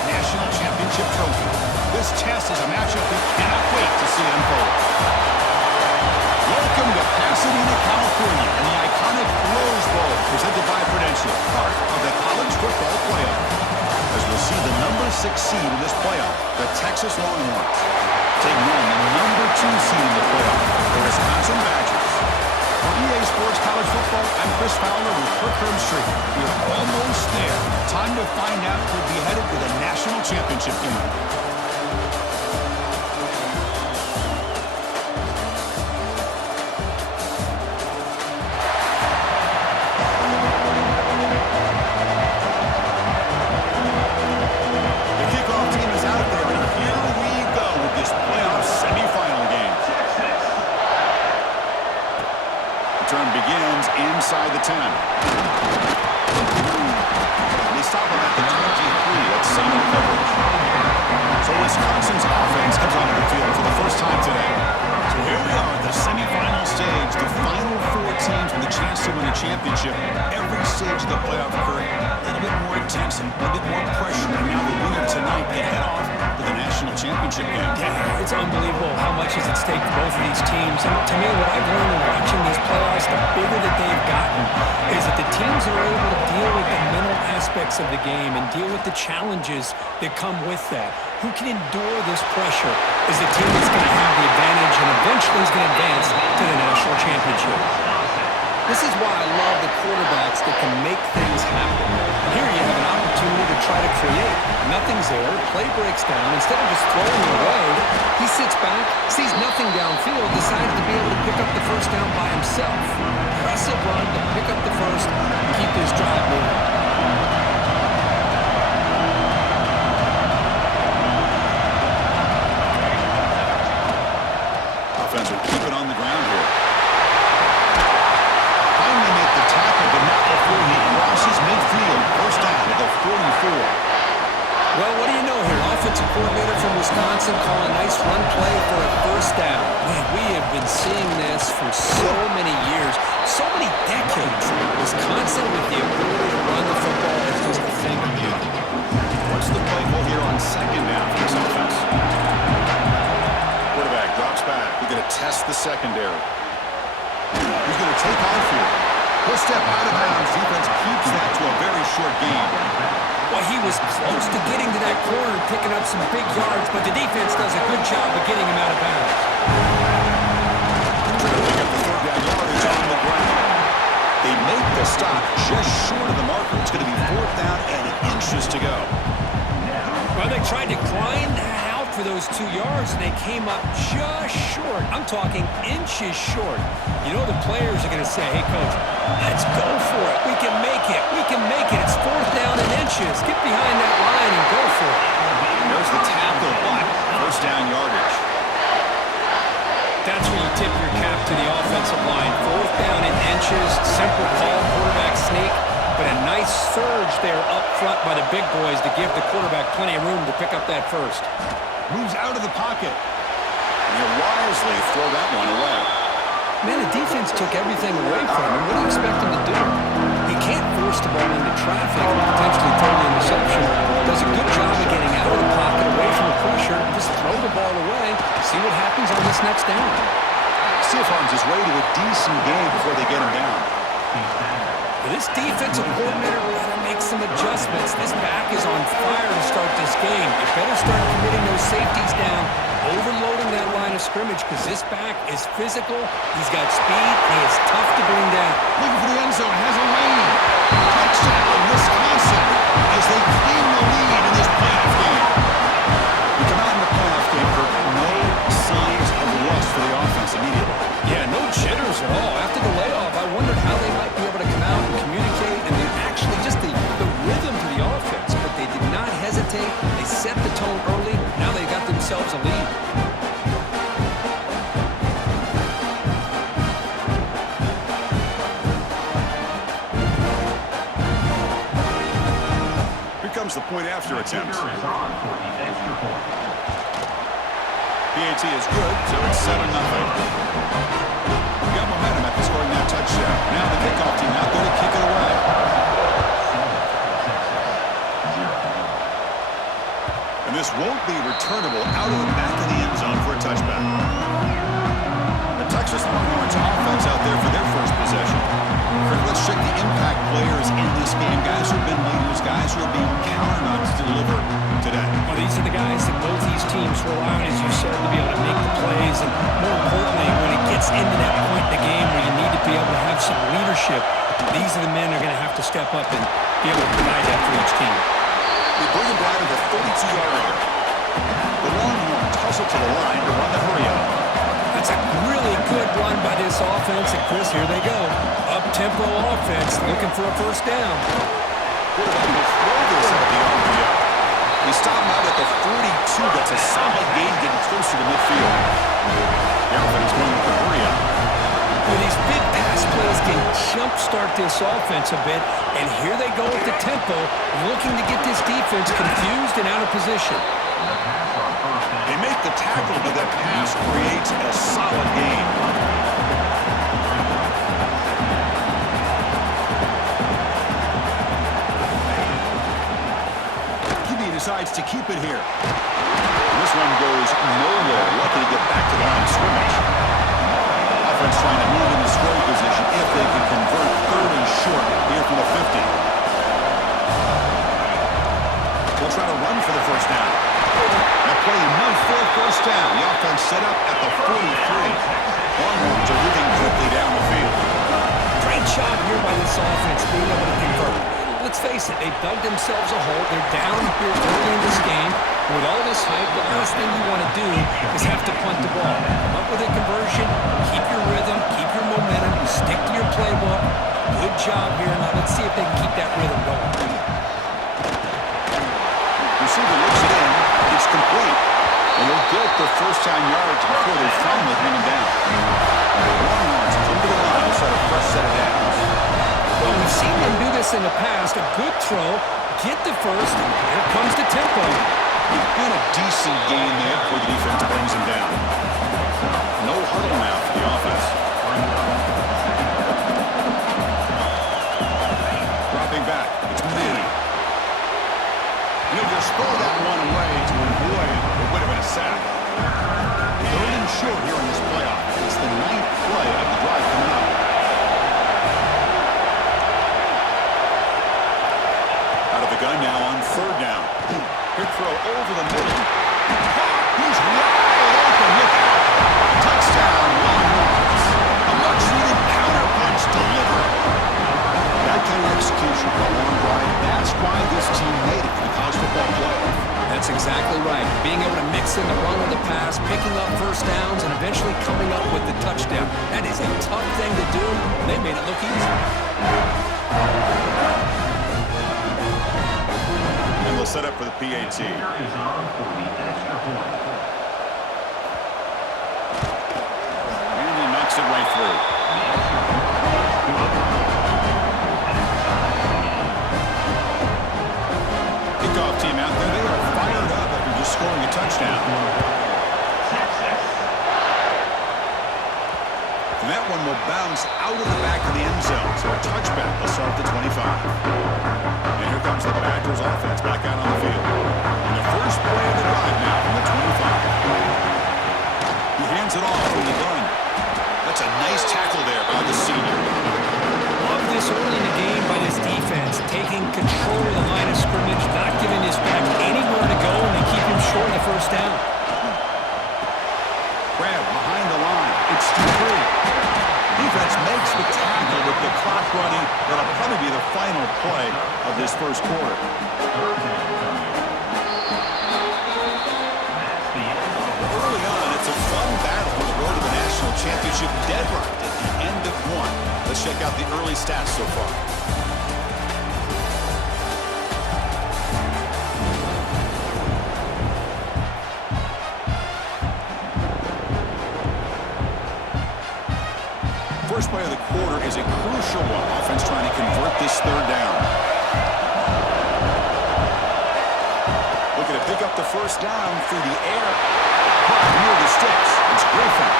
that national championship trophy. This test is a matchup we cannot wait to see unfold. Welcome to Pasadena, California, and the iconic Rose Bowl, presented by Prudential, part of the college football playoff. As we'll see the number 6 seed in this playoff, the Texas Longhorns, taking on the number 2 seed in the playoff, the Wisconsin Badgers. For EA Sports College Football, I'm Chris Fowler with Kirk Herbstreit. We're almost there. Time to find out who'll be headed to the national championship game. Inside the 10. They stop him at the 23. That's single coverage. So Wisconsin's offense comes onto the field for the first time today. So here we are at the semifinal stage. The final 4 teams with a chance to win a championship. Every stage of the playoff occurred a little bit more intense and a little bit more pressure. And now the winner tonight can head off to the national championship game. Yeah, it's unbelievable how much is at stake for both of these teams. And to me, what I've learned in watching these playoffs, the bigger that they've gotten, is that the teams are able to deal with the mental aspects of the game and deal with the challenges that come with that. Who can endure this pressure is the team that's going to have the advantage and eventually is going to advance to the national championship. This is why I love the quarterbacks that can make things happen. Here you have an opportunity to try to create. Nothing's there. Play breaks down. Instead of just throwing it away, he sits back, sees nothing downfield, decides to be able to pick up the first down by himself. Impressive run to pick up the first and keep this drive moving. Offense will keep it on the ground here. Finally make the tackle, but not before he crosses midfield. First down at the 44. Well, what do you know here? Offensive coordinator from Wisconsin calling a nice run play for a first down. Man, we have been seeing this for so many years, so many decades. Wisconsin with the ability to run the football is just a thing of beauty. What's the play call here on second down for this offense? Quarterback drops back. We're going to test the secondary. He's going to take off here. He'll step out of bounds. Defense keeps that to a very short gain. Well, he was close to getting to that corner, picking up some big yards, but the defense does a good job of getting him out of bounds. Trying to pick up the third down yardage on the ground. They make the stop just short of the marker. It's going to be 4th down and inches to go. Well, they tried to grind that out for those 2 yards, and they came up just short. I'm talking inches short. You know the players are going to say, hey, coach, let's go for it. We can make it. We can make it. It's 4th down and inches. Get behind that line and go for it. There's the tackle, but first down yardage. That's where you tip your cap to the offensive line. 4th down in inches. Simple call, quarterback sneak. But a nice surge there up front by the big boys to give the quarterback plenty of room to pick up that first. Moves out of the pocket. And he'll wisely throw that one away. Man, the defense took everything away from him. What do you expect him to do? He can't force the ball into traffic and potentially throw the interception. Does a good job of getting out of the pocket, away from the pressure, and just throw the ball away. See what happens on this next down. Steelfarms is ready to a decent game before they get him down. This defensive coordinator better make some adjustments. This back is on fire to start this game. You better start committing those safeties down, overloading that line of scrimmage, because this back is physical, he's got speed, and he is tough to bring down. Looking for the end zone, has a lane. Touchdown, Wisconsin, as they claim the lead in this playoff game. We come out in the playoff game for no signs of rust for the offense immediately. Yeah, no jitters at all. After the layoff, I wondered how they might be able to come out and communicate, and then actually just the rhythm to the offense. But they did not hesitate. They set the tone early. Now they got themselves a lead. Here comes the point after attempt. PAT is good, so it's 7-0. Got momentum after scoring that touchdown. Now the kickoff team out there to kick it away. This won't be returnable out of the back of the end zone for a touchback. The Texas Longhorns offense out there for their first possession. Let's check the impact players in this game. Guys who have been leaders, guys who are being counted on to deliver today. Well, these are the guys that both these teams rely on, as you said, to be able to make the plays. And more importantly, when it gets into that point in the game where you need to be able to have some leadership, these are the men that are going to have to step up and be able to provide that for each team. They bring him down to the 32-yard line. The Longhorns hustle to the line to run the hurry up. That's a really good run by this offense. And, Chris, here they go. Up-tempo offense looking for a first down. Quarterback will throw this at the RPO. They stop him out at the 42. That's a solid gain getting closer to midfield. The offense going with the hurry up. Well, these big pass plays can jumpstart this offense a bit. And here they go with the tempo, looking to get this defense confused and out of position. They make the tackle, but that pass creates a solid gain. QB decides to keep it here. This one goes nowhere. Lucky to get back to the line of scrimmage. Offense trying to move into scoring position if they can convert third and short here from the 50. They'll try to run for the first down. That play enough for a first down. The offense set up at the 43. Longhorns are moving quickly down the field. Great job here by this offense being able to convert. Let's face it, they dug themselves a hole. They're down here early in this game. With all this hype, the last thing you want to do is have to punt the ball. Come up with a conversion, keep your rhythm, keep your momentum, stick to your playbook. Good job here. Now let's see if they can keep that rhythm going. Receiver looks it in. It's complete. And they'll get the first time yards before they finally bring him down. The Longhorns come to the line to start a fresh set of downs. Well, we've seen them do this in the past. A good throw, get the first, and here comes the tempo. And a decent gain there before the defense brings him down. No huddle now for the offense. Dropping back. It's Manning. He'll just throw that one away to avoid what would have been a sack. Third and short here in this playoff. It's the 9th play of the drive coming up. Out of the gun now on third down. Quick throw over the middle. He's wide open. Look out. Touchdown, Longhorns. A much-needed counter-punch delivered. That kind of execution for a long drive. That's why this team made it to the college football playoff. That's exactly right. Being able to mix in the run with the pass, picking up first downs, and eventually coming up with the touchdown. That is a tough thing to do. They made it look easy. And they'll set up for the PAT. And he knocks it right through. Kickoff team out there. They are fired up after just scoring a touchdown. And that one will bounce out of the back of the end zone. So a touchback will start at the 25. And here comes the Badgers offense back out on the field. And the first play of the drive now from the 25. He hands it off from the gun. That's a nice tackle there by the senior. Love this early in the game by this defense, taking control of the line of scrimmage, not giving this back anywhere to go, and they keep him short of the first down. Grab behind the line. It's 2-3. Defense makes the tackle with the clock running. That'll probably be the final play of this first quarter. Early on, it's a fun battle on the road to the national championship deadline at the end of one. Let's check out the early stats so far. First play of the quarter is a crucial one. Offense trying to convert this third down. Looking to pick up the first down through the air. Caught near the sticks. It's Griffin.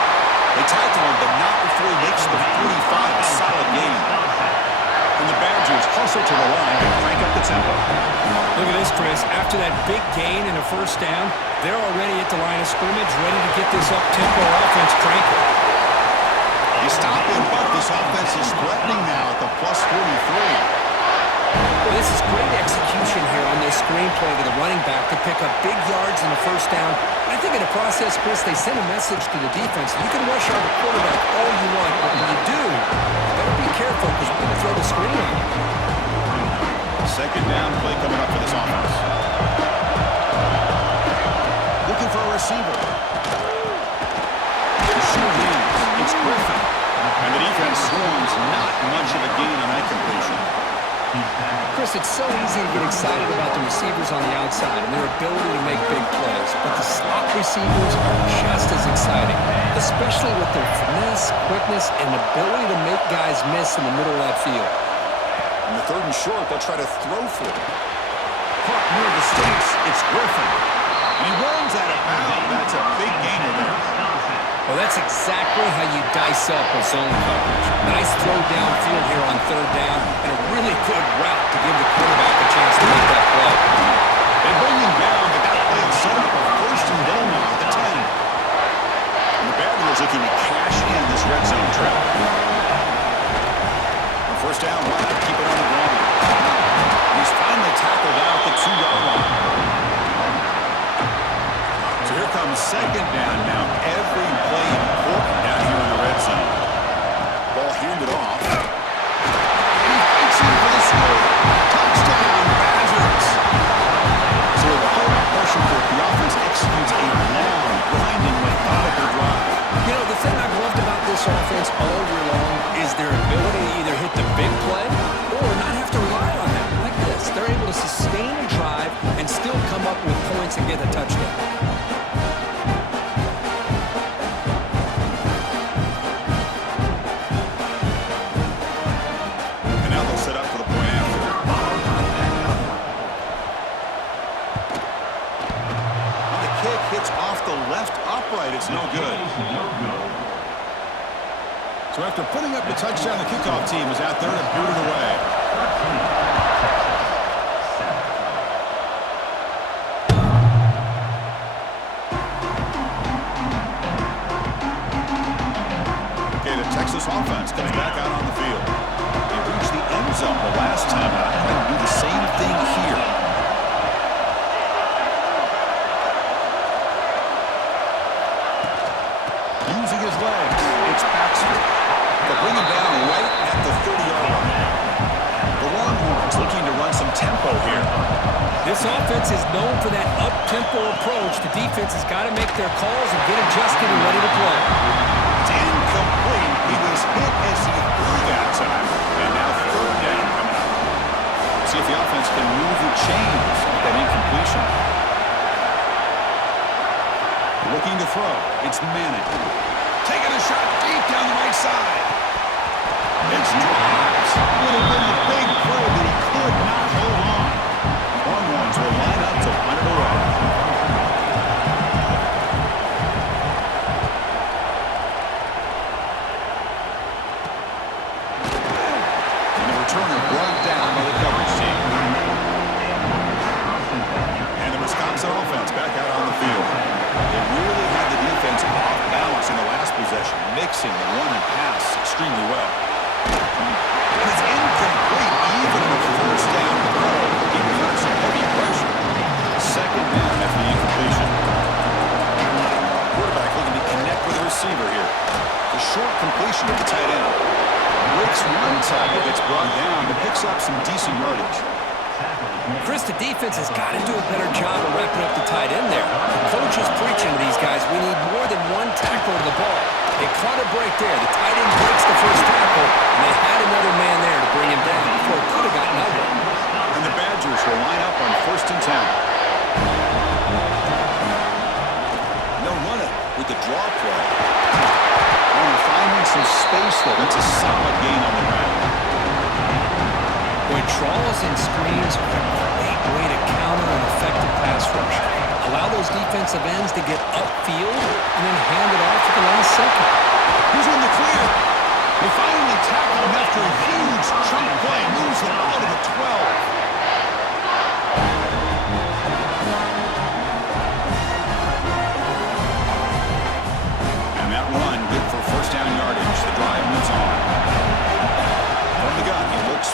They tackle him, but not before he makes the 45. A solid gain. And the Badgers hustle to the line and crank up the tempo. Look at this, Chris. After that big gain and a a first down. They're already at the line of scrimmage, ready to get this up-tempo offense cranking. They stop him, but this offense is threatening now at the +43. Well, this is great execution here on this screenplay to the running back to pick up big yards and a first down. I think in the process, Chris, they send a message to the defense. You can rush on the quarterback all you want, but when you do, you better be careful because we're going to throw the screen on you. Second down play coming up for this offense. Looking for a receiver. Short hands. It's Griffin. And the defense swarms. Not much of a gain on that completion. Chris, it's so easy to get excited about the receivers on the outside and their ability to make big plays, but the slot receivers are just as exciting, especially with their finesse, quickness, and ability to make guys miss in the middle of that field. In the third and short, they'll try to throw for it. Caught near the stakes. It's Griffin. And he runs out of bounds. That's a big gainer there. Well, that's exactly how you dice up a zone coverage. Nice throw downfield here on third down, and a really good route to give the quarterback a chance to make that play. They bring him down, but that play is set up a first and goal now at the 10. And the Badgers looking to cash in this red zone trap. The first down, why not keep it on the ground? He's finally tackled out the 2-yard line. So here comes second down now. Every play important down here in the red zone. Ball handed off. And he fights in for the score. Touchdown, Badgers. So a quarterback pressure for the offense executes a long, grinding, methodical drive. You know, the thing I've loved about this offense all year long is their ability to either hit the big play or not have to rely on that. Like this, they're able to sustain a drive and still come up with points and get a touchdown. It's no good. So after putting up the touchdown, the kickoff team is out there to boot it away. Okay, the Texas offense comes back out on the field. They reached the end zone the last time out. Trying to do the same thing here. Using his legs, it's Baxter. They'll bring him down right at the 30-yard line. The Longhorns looking to run some tempo here. This offense is known for that up-tempo approach. The defense has got to make their calls and get adjusted and ready to play. It's incomplete. He was hit as he threw that time. And now third down coming up. See if the offense can move the chains with that incompletion. Looking to throw. It's Manning. Taking a shot deep down the right side. It's drives. Would have been a big play, but he could not hold on. Longhorns will line up to punt it away. And the returner brought down by the coverage team. And the Wisconsin offense back out on the field. They really had the defense off balance in the last possession, mixing the run and pass extremely well. And it's incomplete, even with the first down throw. Even under some heavy pressure. Second down after the incompletion. Quarterback looking to connect with the receiver here. The short completion of the tight end. Breaks one tackle, gets brought down, but picks up some decent yardage. Chris, the defense has got to do a better job of wrapping up the tight end there. The coach is preaching to these guys, we need more than one tackle to the ball. They caught a break there. The tight end breaks the first tackle, and they had another man there to bring him down before it could have gotten ugly. And the Badgers will line up on 1st and 10. And they'll run it with the draw play. And finding some space there. That's a solid gain on the ground. Boy, draws and screens are a great way to counter an effective pass rush. Allow those defensive ends to get upfield and then hand it off at the last second. Who's in the clear? They finally tackle him after a huge chunk play. Moves the ball to the 12.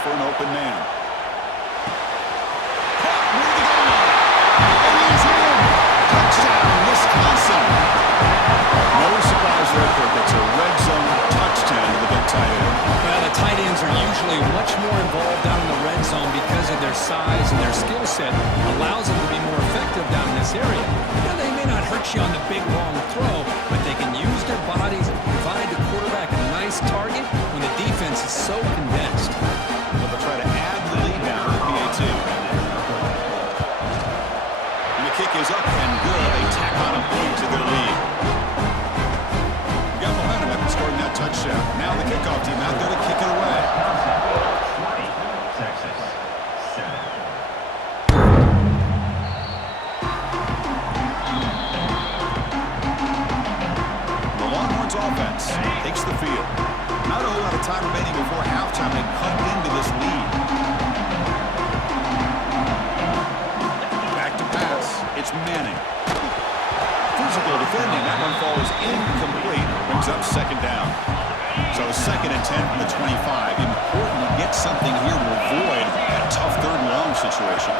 for an open man. Caught near the goal line. And he's in. Touchdown, Wisconsin. No surprise there, Kirk. It's a red zone touchdown to the big tight end. Well, the tight ends are usually much more involved down in the red zone because of their size and their skill set allows them to be more effective down in this area. Now, they may not hurt you on the big long throw, but they can use their bodies and provide the quarterback a nice target when the defense is so condensed. Well, they'll try to add the lead down to the PAT. And the kick is up and good. They tack on a point to their lead. Got momentum after scoring that touchdown. Now the kickoff team out there to kick it away. Texas, 7. The Longhorns offense takes the field. Not a whole lot of time remaining before halftime. They cut into this lead. Back to pass. It's Manning. Physical defending. That one falls incomplete. Brings up second down. So 2nd and 10 from the 25. Important to get something here to avoid a tough 3rd and long situation.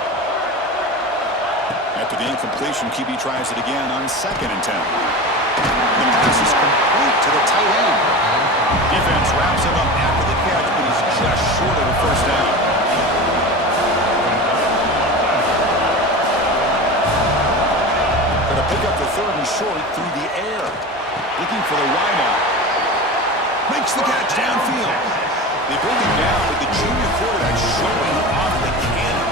After the incompletion, QB tries it again on 2nd and 10. The pass is complete to the tight end. Defense wraps him up after the catch, but he's just short of the first down. Going to pick up the 3rd and short through the air. Looking for the wideout. Makes the catch downfield. They bring him down with the junior quarterback showing off the cannon.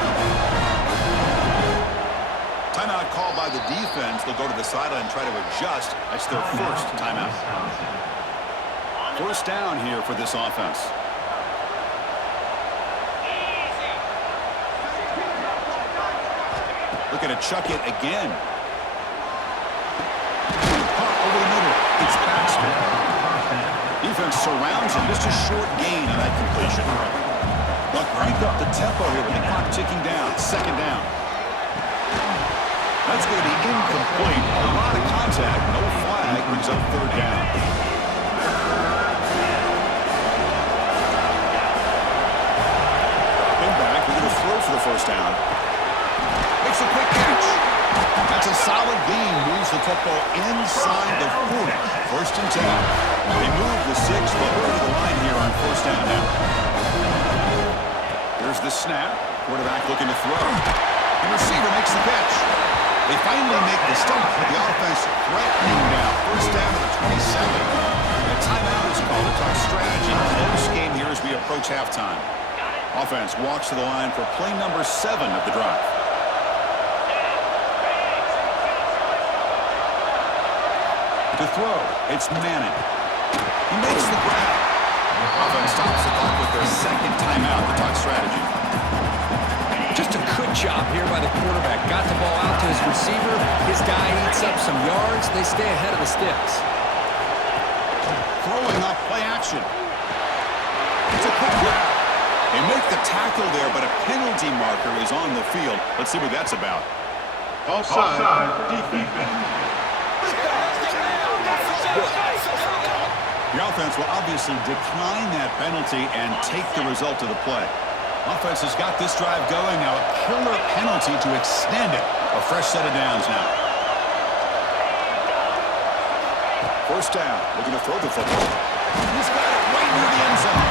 Timeout called by the defense. They'll go to the sideline and try to adjust. That's their first timeout. First down here for this offense. Looking to chuck it again. Caught over the middle. It's Baxter. Defense surrounds him. Just a short gain on that completion. They'll crank up the tempo here with the clock ticking down. 2nd down. That's going to be incomplete. A lot of contact. No flag. Brings up 3rd down. Dropping back. We're going to throw for the first down. Makes a quick catch. That's a solid gain. Moves the football inside the 40. 1st and 10. They move the 6. They'll go to the line here on 1st down now. Here's the snap. Quarterback looking to throw. The receiver makes the catch. They finally make the stop, but the offense threatening now. 1st down to the 22nd. A timeout is called. To talk strategy. Close game here as we approach halftime. Offense walks to the line for play number 7 of the drive. To throw, it's Manning. He makes the grab. Offense stops the clock with their 2nd timeout to talk strategy. Just a good job here by the quarterback. Got the ball out to his receiver. His guy eats up some yards. They stay ahead of the sticks. Throwing off play action. It's a quick grab. They make the tackle there, but a penalty marker is on the field. Let's see what that's about. Offside defense. The offense will obviously decline that penalty and take the result of the play. Offense has got this drive going. Now a killer penalty to extend it. A fresh set of downs now. 1st down. Looking to throw the football. He's got it right near the end zone.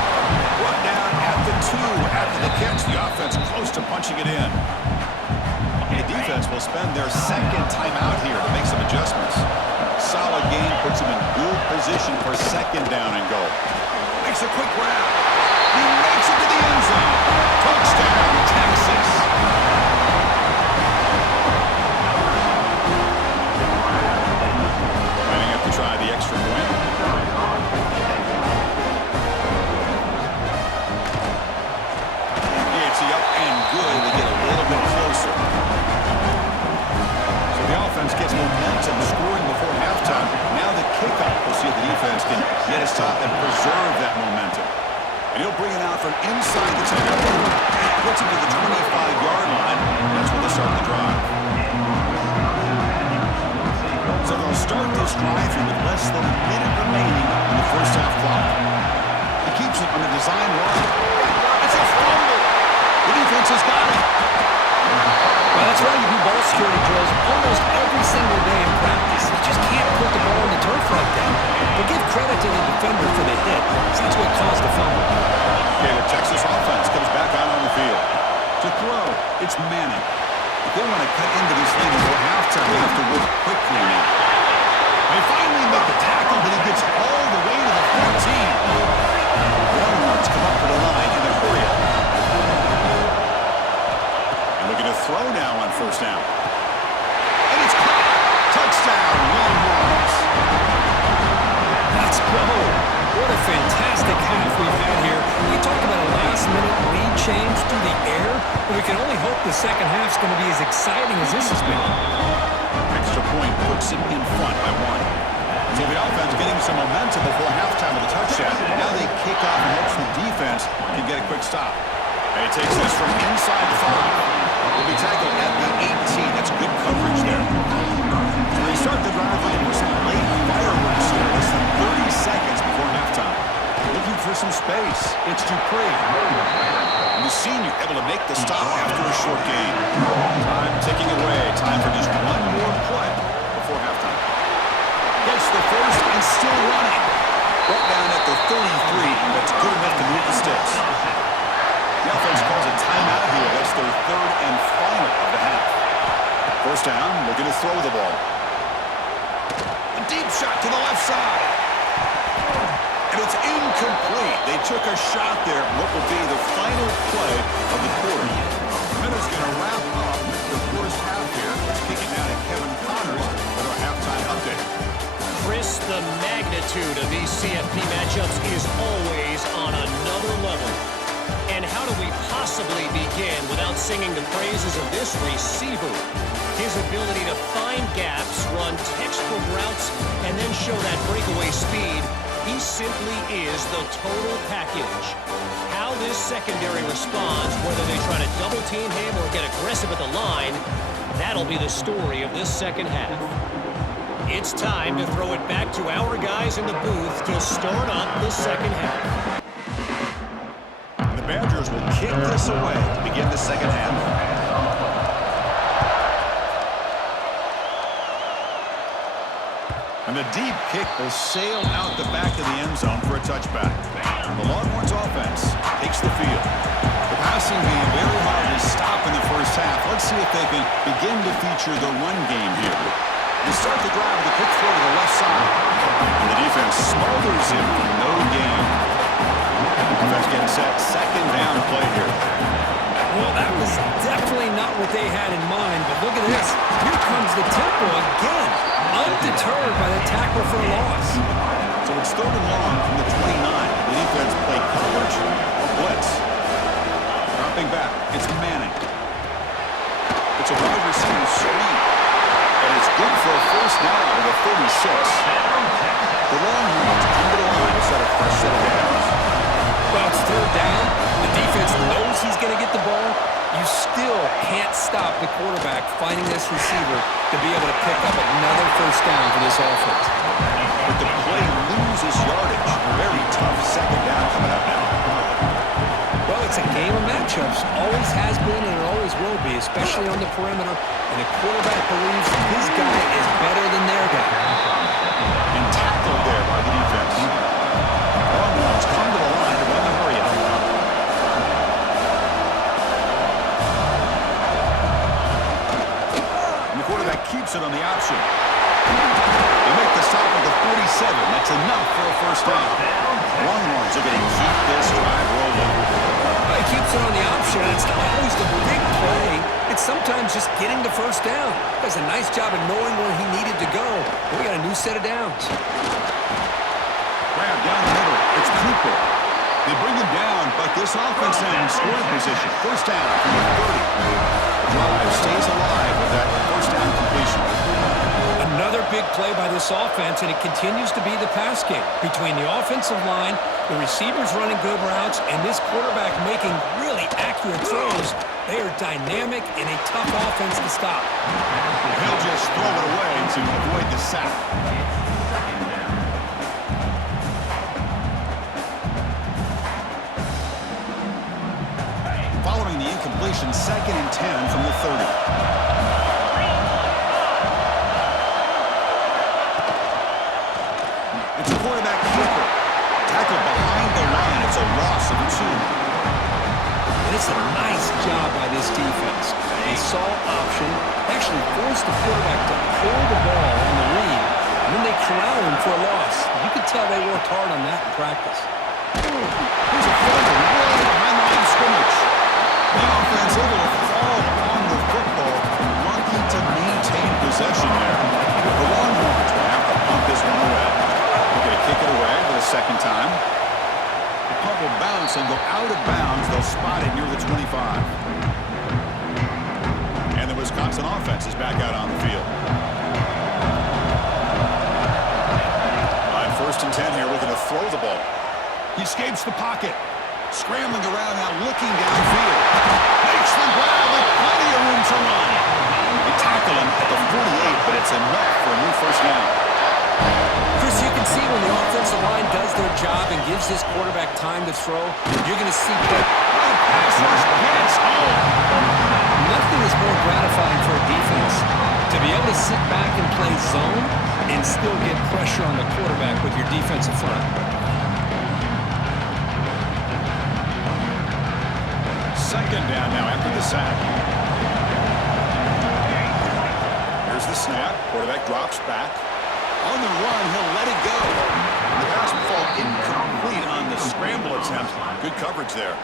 Brought down at the 2 after the catch. The offense close to punching it in. The defense will spend their 2nd timeout here to make some adjustments. Solid gain puts him in good position for 2nd down and goal. Makes a quick grab. He makes it to the end zone. Touchdown, Texas. Lining up to try the extra point. It's up and good. They get a little bit closer. The offense gets momentum scoring before halftime. Now the kickoff. We'll see if the defense can get a stop and preserve that momentum. And he'll bring it out from inside the 10. Puts it to the 25-yard line. That's where they start the drive. So they'll start this drive here with less than a minute remaining in the 1st half clock. He keeps it on the design run. It's a fumble. has got it. Well, that's why you do ball security drills almost every single day in practice. You just can't put the ball on the turf like that. But give credit to the defender for the hit, because that's what caused the fumble. Okay, the Texas offense comes back out on the field. To throw, it's Manning. If they want to cut into this thing before halftime, they have to work quickly now. They finally make the tackle, but he gets all the way to the 14. Longhorns come up to the line in a hurry up. And looking to throw now on first down. And it's caught. Touchdown, Longhorns. Let's go. What a fantastic half we've had here. We talk about a last-minute lead change through the air, and we can only hope the second half's going to be as exciting as this has been. Extra point puts it in front by 1. So the offense getting some momentum before halftime with a touchdown. Now they kick off and hope the defense can get a quick stop. And he takes this from inside the 5. Will be tackled at the 18. That's good coverage there. So they start the drive looking for some late fireworks here. Less than 30 seconds before halftime. Looking for some space. It's Dupree. And the senior able to make the stop after a short gain. Time ticking away. Time for just one more play before halftime. Gets the first and still running. Brought down at the 33. That's good enough to move the sticks. The offense calls a timeout here. That's their third and final of the half. First down, looking to throw the ball. A deep shot to the left side. And it's incomplete. They took a shot there. What will be the final play of the quarter. Minutes going to wrap up the first half here. It's kicking out at Kevin Connors with our halftime update. Chris, the magnitude of these CFP matchups is always on another level. And how do we possibly begin without singing the praises of this receiver? His ability to find gaps, run textbook routes, and then show that breakaway speed. He simply is the total package. How this secondary responds, whether they try to double team him or get aggressive at the line, that'll be the story of this second half. It's time to throw it back to our guys in the booth to start up the second half. The Badgers will kick this away to begin the second half. And the deep kick will sail out the back of the end zone for a touchback. The Longhorns offense takes the field. The passing game very hard to stop in the first half. Let's see if they can begin to feature the run game here. They start the drive with a quick throw to the left side. And the defense smothers him for no gain. Offense getting set. Second down play here. Well, that was definitely not what they had in mind, but look at this. Here comes the tempo again. Undeterred by the tackle for a loss. So it's third and long from the 29. The defense play coverage or blitz. Dropping back. It's Manning. It's a wide receiver sweep. And it's good for a first down with a 36. The Longhorns come to the line to set a fresh set of downs. Well, it's third down. The defense knows he's going to get the ball. You still can't stop the quarterback finding this receiver to be able to pick up another first down for this offense. But the play loses yardage. Very tough second down coming up now. Well, it's a game of matchups. Always has been and it always will be, especially on the perimeter. And the quarterback believes his guy is better than their guy. And tackled there by the defense. Longhorns come to the line to run the hurry up. And the quarterback keeps it on the option. They make the stop at the 47. That's enough for a first down. Longhorns are going to keep this drive rolling. Well, he keeps it on the option, and it's not always the big play. It's sometimes just getting the first down. Does a nice job of knowing where he needed to go. We got a new set of downs. Grab down the middle. It's Cooper. They bring him down, but this offense in scoring position. First down from the 30. The drive stays alive with that first down completion. Another big play by this offense, and it continues to be the pass game. Between the offensive line, the receivers running good routes, and this quarterback making really accurate throws, they are dynamic and a tough offense to stop. He'll just throw it away to avoid the sack. Following the incompletion formation, 2nd and 10 from the 30. It's a quarterback keeper. Tackle behind the line. It's a loss of 2. And it's a nice job by this defense. They saw option, actually forced the quarterback to pull the ball on the read, and then they corralled him for a loss. You could tell they worked hard on that in practice. Here's a fumble way behind the line of scrimmage. The offense able to fall on the football, lucky to maintain possession there. The Longhorns will have to punt this one away. They're going to kick it away for the 2nd time. The punt will bounce and go out of bounds. They'll spot it near the 25. And the Wisconsin offense is back out on the field. On 1st and 10 here, looking to throw the ball. He escapes the pocket. Scrambling around now, looking downfield. Makes the grab with plenty of room to run. They tackle him at the 48, but it's enough for a new 1st down. Chris, you can see when the offensive line does their job and gives this quarterback time to throw, you're going to see nothing is more gratifying for a defense to be able to sit back and play zone and still get pressure on the quarterback with your defensive front. Second down now after the sack. Here's the snap. Quarterback drops back. On the run, he'll let it go. The pass will fall incomplete on the scramble attempt. Good coverage there.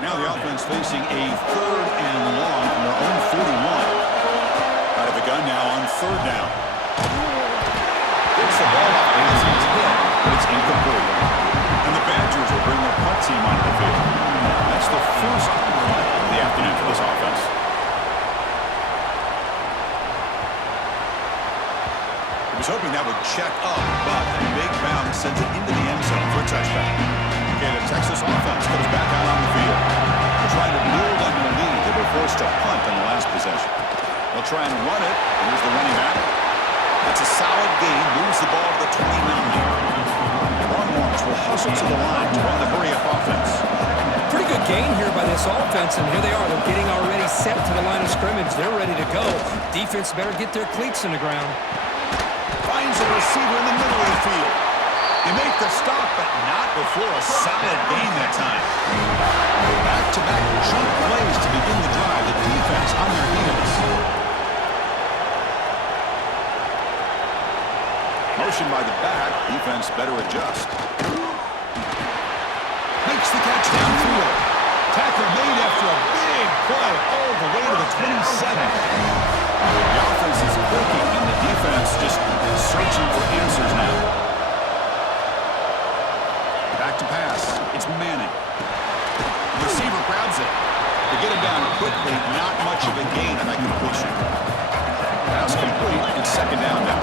Now the offense facing a 3rd and long from their own 41. Out of the gun now on 3rd down. Gets the ball up as he's hit, but it's incomplete. And the Badgers will bring their punt team onto the field. That's the first punt of the afternoon for this offense. He was hoping that would check up, but a big bounce sends it into the end zone for a touchback. Okay, the Texas offense comes back out on the field. They're trying to build on their lead. They were forced to punt in the last possession. They'll try and run it. Here's the running back. That's a solid gain. Moves the ball to the 29. Longhorns will hustle to the line to run the hurry-up offense. Pretty good gain here by this offense, and here they are. They're getting already set to the line of scrimmage. They're ready to go. Defense better get their cleats in the ground. Finds a receiver in the middle of the field. They make the stop, but not before a solid gain that time. Back-to-back jump plays to begin the drive. The defense on their heels. Motion by the back. Defense better adjust. Makes the catch downfield. Tackle made after a big play all the way to the 27. The offense is clicking, and the defense just searching for answers now. Back to pass. It's Manning. The receiver grabs it. They get him down quickly. Not much of a gain on that completion. Pass complete. It's 2nd down now.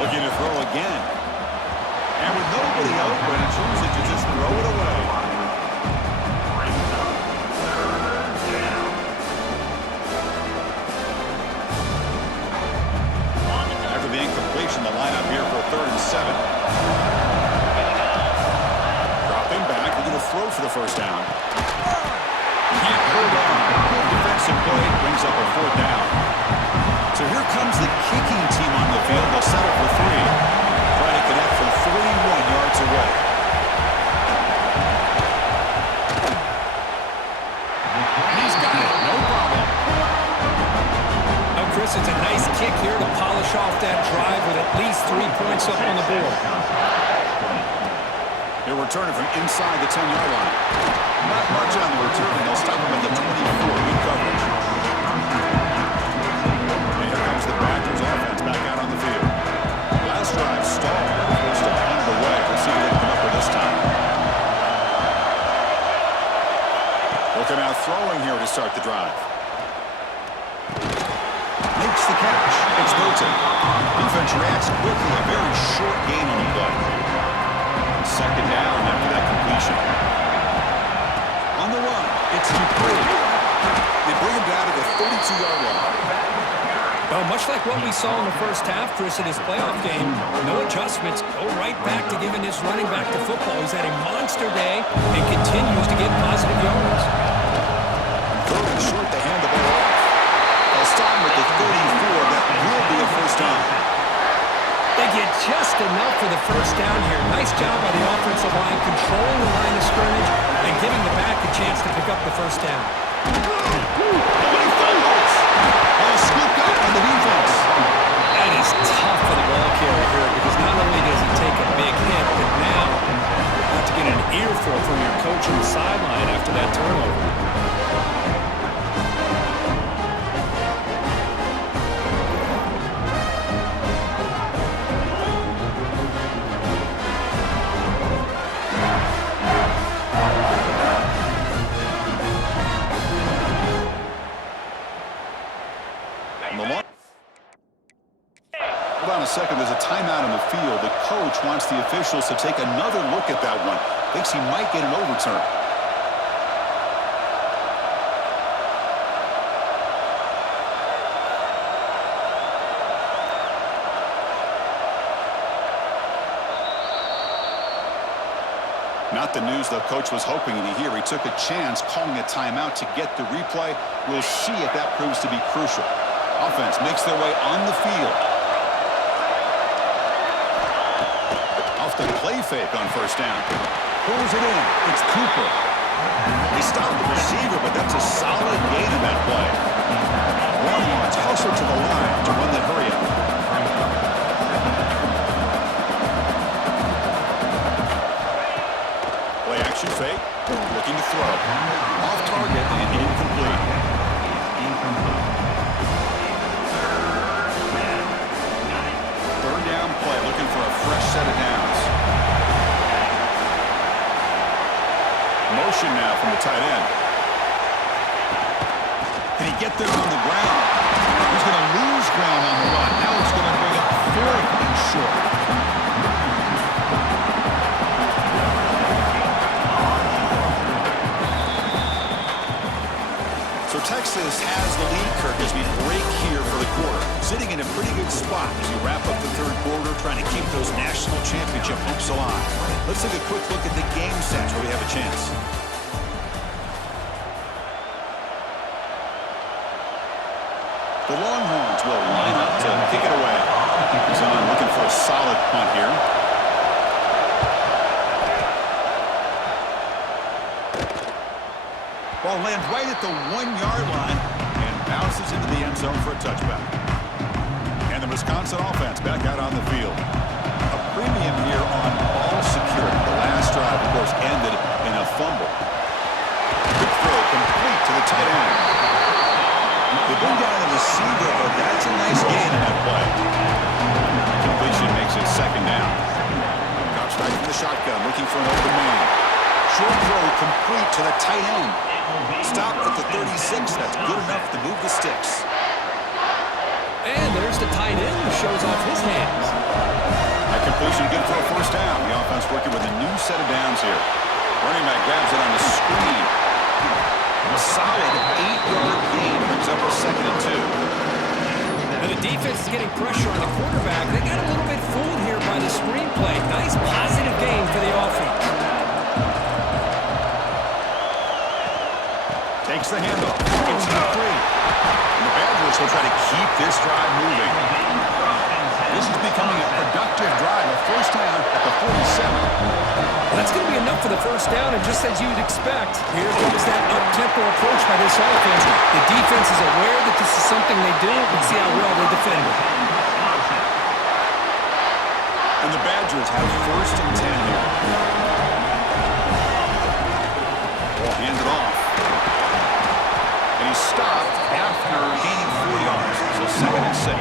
Looking to throw again. And with nobody open, it chooses to just throw it away. After the incompletion, the lineup here for 3rd and 7. Dropping back, looking to throw for the 1st down. Can't hold on. Good defensive play brings up a 4th down. So here comes the kicking team on the field. They'll settle for 3. Trying to connect from 41 yards away. He's got it. No problem. Oh, Chris, it's a nice kick here to polish off that drive with at least 3 points up on the board. They're returning from inside the 10-yard line. Not much on the return. They'll stop him at the 24. Good coverage. And here comes the Badgers offense back out on the field. Last drive stalled. Forced to punt it away. We'll see what they come up with this time. They'll come out throwing here to start the drive. Makes the catch. It's Milton. Defense reacts quickly. A very short gain on the play. 2nd down after that completion. On the run, it's Dupree. They bring him down to the 32-yard line. Well, much much like what we saw in the first half, Chris, in his playoff game, no adjustments. Go right back to giving this running back to football. He's had a monster day and continues to get positive yards. Third and short, they hand the ball off. They'll start with the 34. That will be a first down. They get just enough for the first down here. Nice job by the offensive line, controlling the line of scrimmage and giving the back a chance to pick up the first down. Nobody fumbles. Ball scooped up by the defense. That is tough for the ball carrier here because not only does he take a big hit, but now you have to get an earful from your coach on the sideline after that turnover. Hold on a second. There's a timeout on the field. The coach wants the officials to take another look at that one. Thinks he might get an overturn. Not the news the coach was hoping to hear. He took a chance calling a timeout to get the replay. We'll see if that proves to be crucial. Offense makes their way on the field. Off the play fake on first down. Pulls it in. It's Cooper. He stopped the receiver, but that's a solid gain in that play. Longhorns hustle to the line to run the hurry up. Play action fake. Looking to throw. Off target and incomplete. Third down play. Looking for a fresh set of downs. Motion now from the tight end. Can he get there on the ground? He's going to lose ground on the run. Now it's going to bring up fourth and short. So Texas has the lead, Kirk, as we break here for the quarter. Sitting in a pretty good spot as we wrap up the third quarter, trying to keep those national championship hopes alive. Let's take a quick look at the game stats where we have a chance. The Longhorns will line up to kick it away. He's on looking for a solid punt here. Ball lands right at the 1-yard line and bounces into the end zone for a touchback. And the Wisconsin offense back out on the field. A premium here on ball security. The last drive, of course, ended in a fumble. Quick throw complete to the tight end. They bring down the receiver, but that's a nice gain in that play. Completion makes it second down. Cox right from the shotgun, looking for an open man. Short throw complete to the tight end. Stopped at the 36. That's good enough to move the sticks. And there's the tight end who shows off his hands. That completion good for a first down. The offense working with a new set of downs here. Running back grabs it on the screen. A solid 8-yard gain brings up a second and 2. And the defense is getting pressure on the quarterback. They got a little bit fooled here by the screenplay. Nice positive gain for the offense. Takes the handoff. It's complete. And the Badgers will try to keep this drive moving. This is becoming a productive drive. A first down at the 47. That's going to be enough for the first down, and just as you'd expect, here comes that up-tempo approach by this offense. The defense is aware that this is something they do. Let's see how well they defend it. And the Badgers have first and 10 here. Ball handed off. And he's stopped after gaining 4 yards. So second and 6.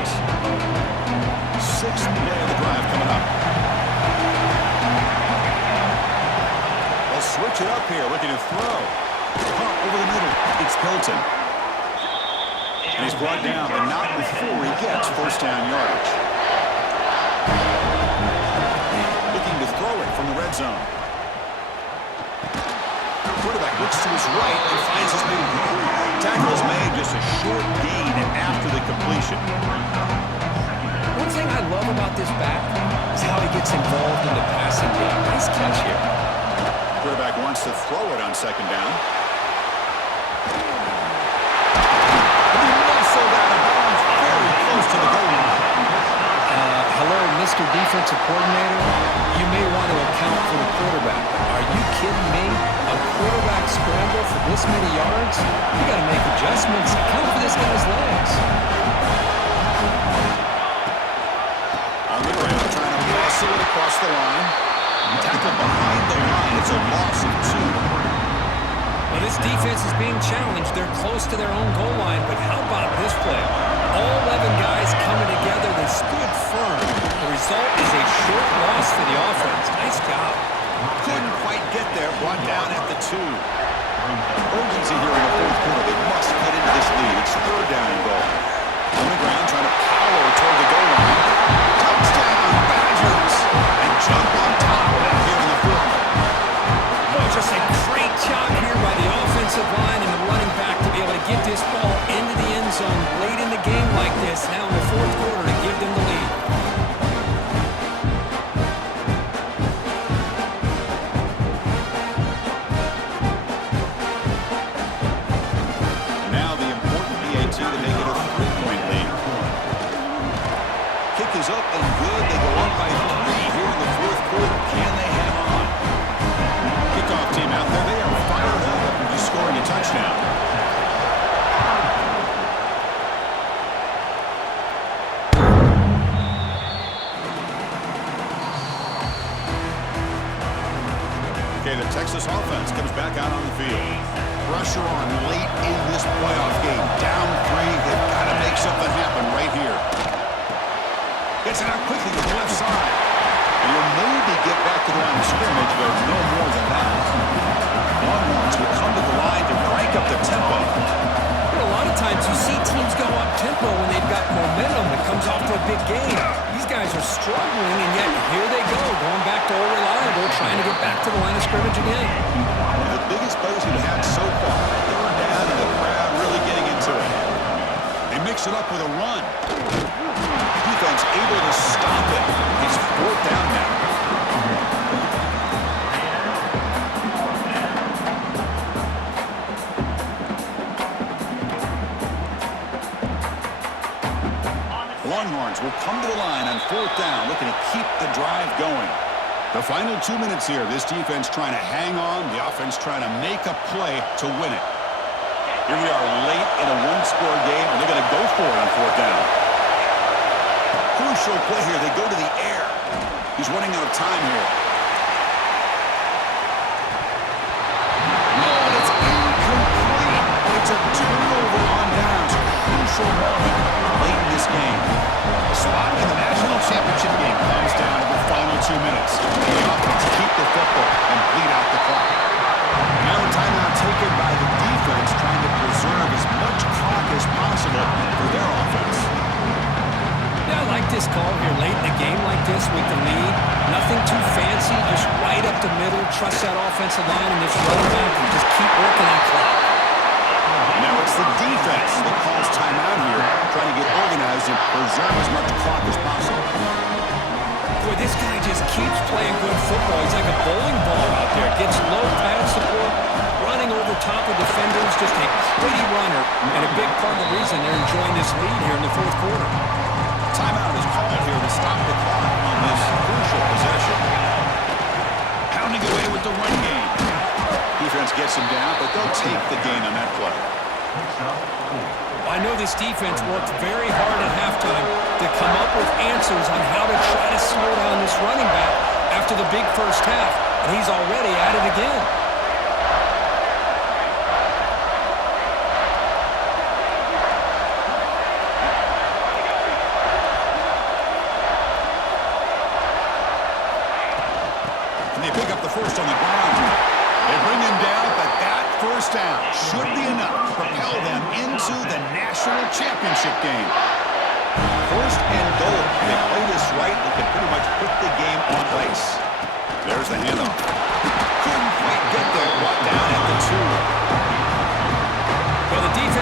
Sixth play of the drive coming up. They'll switch it up here, looking to throw. Pump over the middle. It's Hilton. And he's brought down, but not before he gets first down yardage. Looking to throw it from the red zone. Quarterback looks to his right and finds his man. Tackle's made, just a short gain after the completion. One thing I love about this back is how he gets involved in the passing game. Nice catch here. Quarterback wants to throw it on second down. He muscled out of bounds very close to the goal line. Hello, Mr. Defensive Coordinator. You may want to account for the quarterback. Are you kidding me? A quarterback scramble for this many yards? You got to make adjustments. Account for this guy's legs. On the ground, trying to muscle it across the line. Tackle behind the line. It's a loss of 2. Well, this defense is being challenged. They're close to their own goal line, but how about this play? All 11 guys coming together. They stood firm. The result is a short loss for the offense. Nice job. Couldn't quite get there. Brought down at the 2. Urgency here in the fourth quarter. They must get into this lead. It's 3rd down and goal. On the ground, trying to power toward the goal line. Touchdown, Badgers! And jump on top back here in the fourth. Oh, just a great job here by the offensive line and the running back to be able to get this ball into the end zone late in the game like this, now in the fourth quarter, to give them the lead. And now the important PAT to make it a 3-point lead. Kick is up and good. They go up by 3 here in the fourth quarter. Can they hang on? Kickoff team out there. They are fired up after just scoring a touchdown. Okay, the Texas offense comes back out on the field. Pressure on late in this playoff game. Down 3. They've got to make something happen right here. Gets it out quickly to the left side. And you'll maybe get back to the line of scrimmage, but no more than that. Longhorns will come to the line to crank up the tempo. A lot of times you see teams go up tempo when they've got momentum that comes off to a big game. These guys are struggling, and yet here they go, going back to old reliable, trying to get back to the line of scrimmage again. The biggest plays we've had so far. 3rd down, and the crowd really getting into it. They mix it up with a run. Defense able to stop it. It's 4th down now. Longhorns will come to the line on 4th down, looking to keep the drive going. The final 2 minutes here, this defense trying to hang on, the offense trying to make a play to win it. Here we are late in a 1-score game, and they're going to go for it on 4th down. Crucial play here. They go to the air. He's running out of time here. No, it's incomplete. It's a turnover on downs. Crucial moment late in this game. A spot in the national championship game comes down to the final 2 minutes. The offense keep the football and bleed out the clock. Now a timeout taken by the defense, trying to preserve as much clock as possible for their offense. Yeah, I like this call here late in the game like this with the lead. Nothing too fancy, just right up the middle. Trust that offensive line and just run back and just keep working that clock. Now it's the defense that calls timeout here, trying to get organized and preserve as much clock as possible. Boy, this guy just keeps playing good football. He's like a bowling ball out there. Gets low pad support, running over top of defenders, just a pretty runner, and a big part of the reason they're enjoying this lead here in the fourth quarter. Timeout is called here to stop the clock on this crucial possession. Pounding away with the run game. Defense gets him down, but they'll take the gain on that play. I know this defense worked very hard at halftime to come up with answers on how to try to slow down this running back after the big first half, and he's already at it again. And they pick up the first on the ground. They bring him down, but that first down should be enough to propel them into the national championship game. First and goal. If they play this right, they can pretty much put the game on ice. There's the handoff. Couldn't quite get there. Brought down at the 2. Well, the defense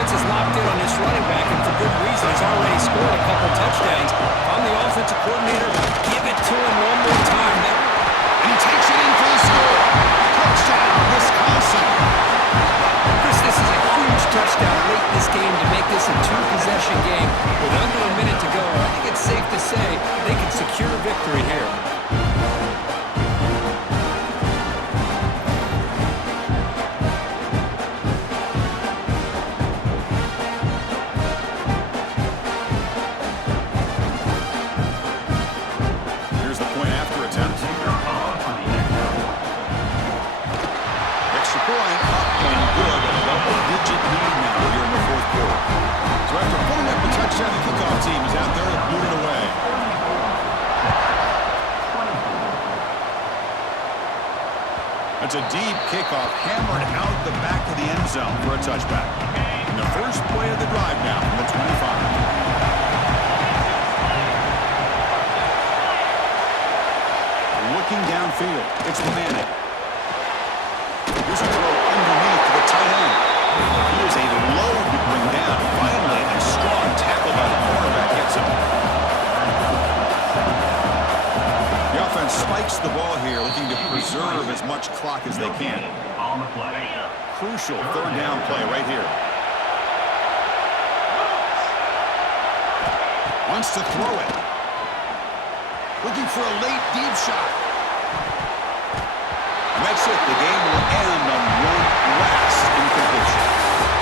running back, and for good reason. He's already scored a couple touchdowns. If I'm the offensive coordinator, give it to him one more time. And he takes it in for the score. Touchdown, Wisconsin. Chris, this is a huge touchdown late in this game to make this a two-possession game. With under a minute to go, I think it's safe to say they can secure victory here. Here's the point after attempt. Extra point up and good. A double-digit lead now here in the fourth quarter. So after pulling up the touchdown, the kickoff team is out there to boot it away. That's a deep kickoff hammered out the back of the end zone for a touchback. And the first play of the drive now from the 25. Looking downfield, it's Manning. Here's a throw underneath to the tight end. He is a load to bring down. Finally, a strong tackle by the cornerback gets him. The offense spikes the ball here, looking to preserve as much clock as they can. On the play. Crucial third down play right here. Wants to throw it. Looking for a late deep shot. And that's it. The game will end on one last incompletion.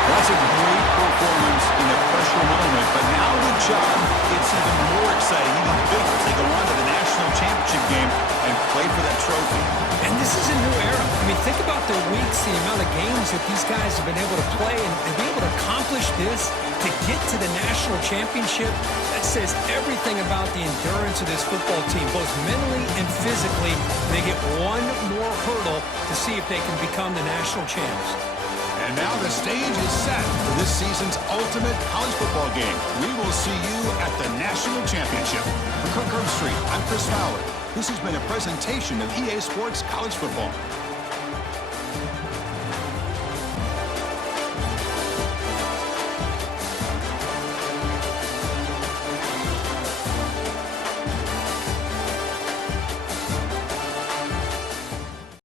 That's a great performance in a pressure moment, but now the job gets even more exciting, even bigger as they go on to the national championship game and play for that trophy. And this is a new era. I mean, think about the weeks, the amount of games that these guys have been able to play, and to be able to accomplish this, to get to the national championship, that says everything about the endurance of this football team, both mentally and physically. They get one more hurdle to see if they can become the national champs. And now the stage is set for this season's ultimate college football game. We will see you at the national championship. For Kirk Herbstreit, I'm Chris Fowler. This has been a presentation of EA Sports College Football.